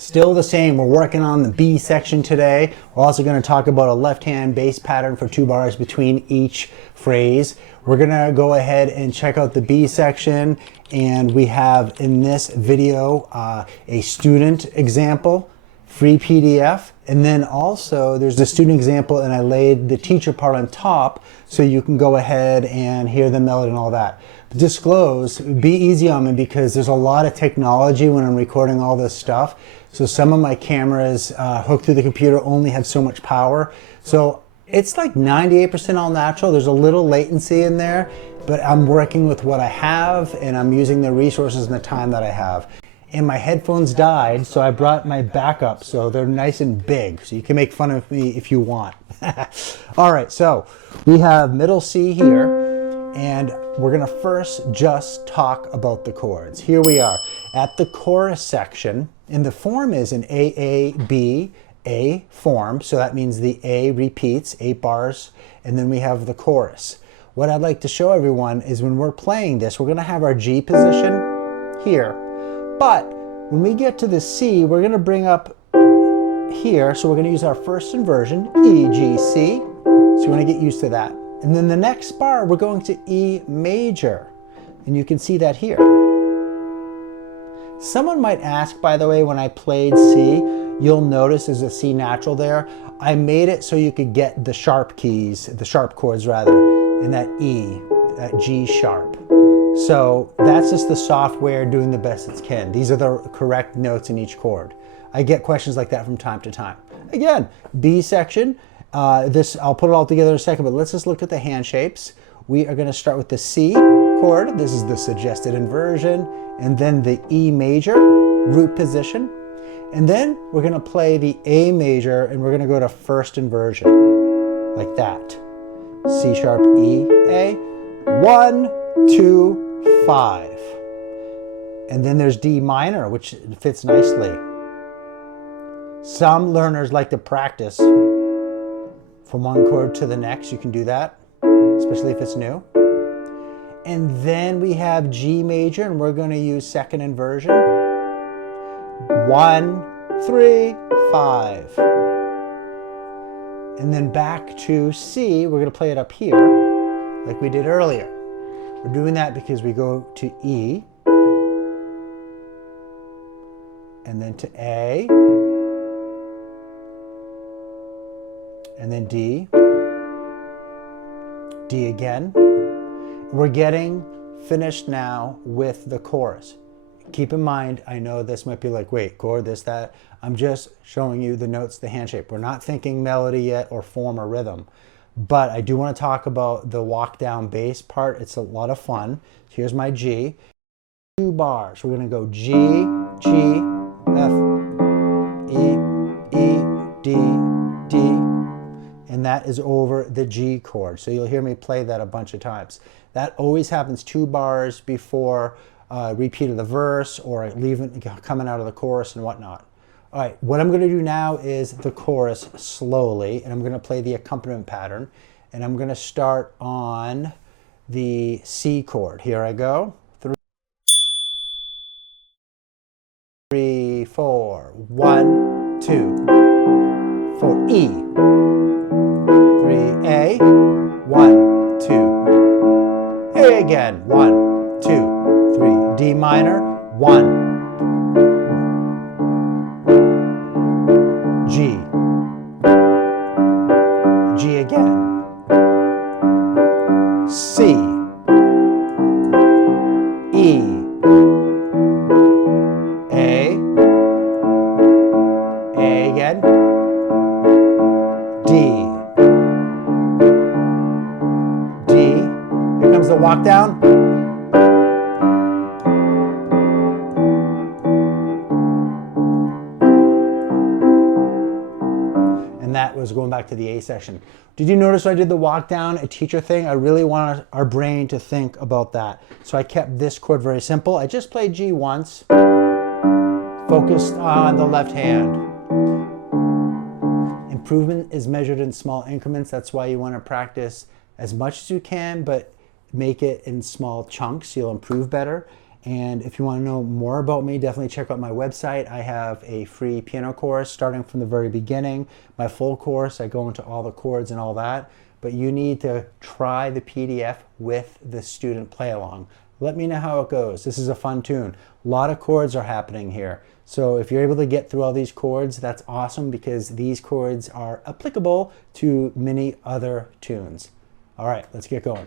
Still the same, we're working on the B section today. We're also going to talk about a left-hand bass pattern for 2 bars between each phrase. We're going to go ahead and check out the B section, and we have in this video a student example, free PDF, and then also there's the student example and I laid the teacher part on top so you can go ahead and hear the melody and all that. Disclose, be easy on me because there's a lot of technology when I'm recording all this stuff. So some of my cameras hooked through the computer only have so much power. So it's like 98% all natural. There's a little latency in there, but I'm working with what I have and I'm using the resources and the time that I have. And my headphones died, so I brought my backup, so they're nice and big, so you can make fun of me if you want. All right, so we have middle C here, and we're gonna first just talk about the chords. Here we are at the chorus section, and the form is an A form, so that means the A repeats, 8 bars, and then we have the chorus. What I'd like to show everyone is when we're playing this, we're gonna have our G position here. But when we get to the C, we're going to bring up here, so we're going to use our first inversion, E, G, C. So you want to get used to that. And then the next bar, we're going to E major. And you can see that here. Someone might ask, by the way, when I played C, you'll notice there's a C natural there. I made it so you could get the sharp keys, the sharp chords rather, in that E, that G sharp. So that's just the software doing the best it can. These are the correct notes in each chord. I get questions like that from time to time. Again, B section, I'll put it all together in a second, but let's just look at the hand shapes. We are going to start with the C chord. This is the suggested inversion, and then the E major, root position. And then we're going to play the A major, and we're going to go to first inversion, like that. C sharp, E, A, 1, 2, 5. And then there's D minor, which fits nicely. Some learners like to practice from one chord to the next. You can do that, especially if it's new. And then we have G major, and we're going to use second inversion. 1, 3, 5. And then back to C, we're going to play it up here, like we did earlier. We're doing that because we go to E, and then to A, and then D, D again. We're getting finished now with the chorus. Keep in mind, I know this might be like, wait, chord, this, that. I'm just showing you the notes, the hand shape. We're not thinking melody yet or form or rhythm. But I do want to talk about the walk down bass part. It's a lot of fun. Here's my G. 2 bars. We're going to go G, G, F, E, E, D, D. And that is over the G chord. So you'll hear me play that a bunch of times. That always happens 2 bars before repeat of the verse or leaving, coming out of the chorus and whatnot. All right, what I'm going to do now is the chorus slowly, and I'm going to play the accompaniment pattern, and I'm going to start on the C chord. Here I go. 3, 4, 1, 2, 4, E, 3, A, 1, 2, A again, 1, 2, 3, D minor, 1, G, G again, C, E, A again, D, D, here comes the walk down. And that was going back to the A section. Did you notice I did the walk down, a teacher thing? I really want our brain to think about that. So I kept this chord very simple. I just played G once, focused on the left hand. Improvement is measured in small increments. That's why you want to practice as much as you can, but make it in small chunks. You'll improve better. And if you want to know more about me, definitely check out my website. I have a free piano course starting from the very beginning. My full course, I go into all the chords and all that. But you need to try the PDF with the student play along. Let me know how it goes. This is a fun tune. A lot of chords are happening here. So if you're able to get through all these chords, that's awesome because these chords are applicable to many other tunes. All right, let's get going.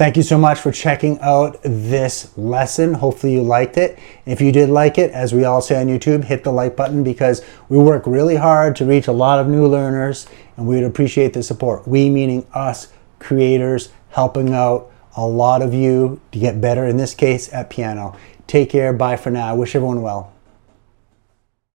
Thank you so much for checking out this lesson. Hopefully you liked it. If you did like it, as we all say on YouTube, hit the like button, because we work really hard to reach a lot of new learners, and we would appreciate the support. We meaning us, creators, helping out a lot of you to get better, in this case at piano. Take care. Bye for now. I wish everyone well.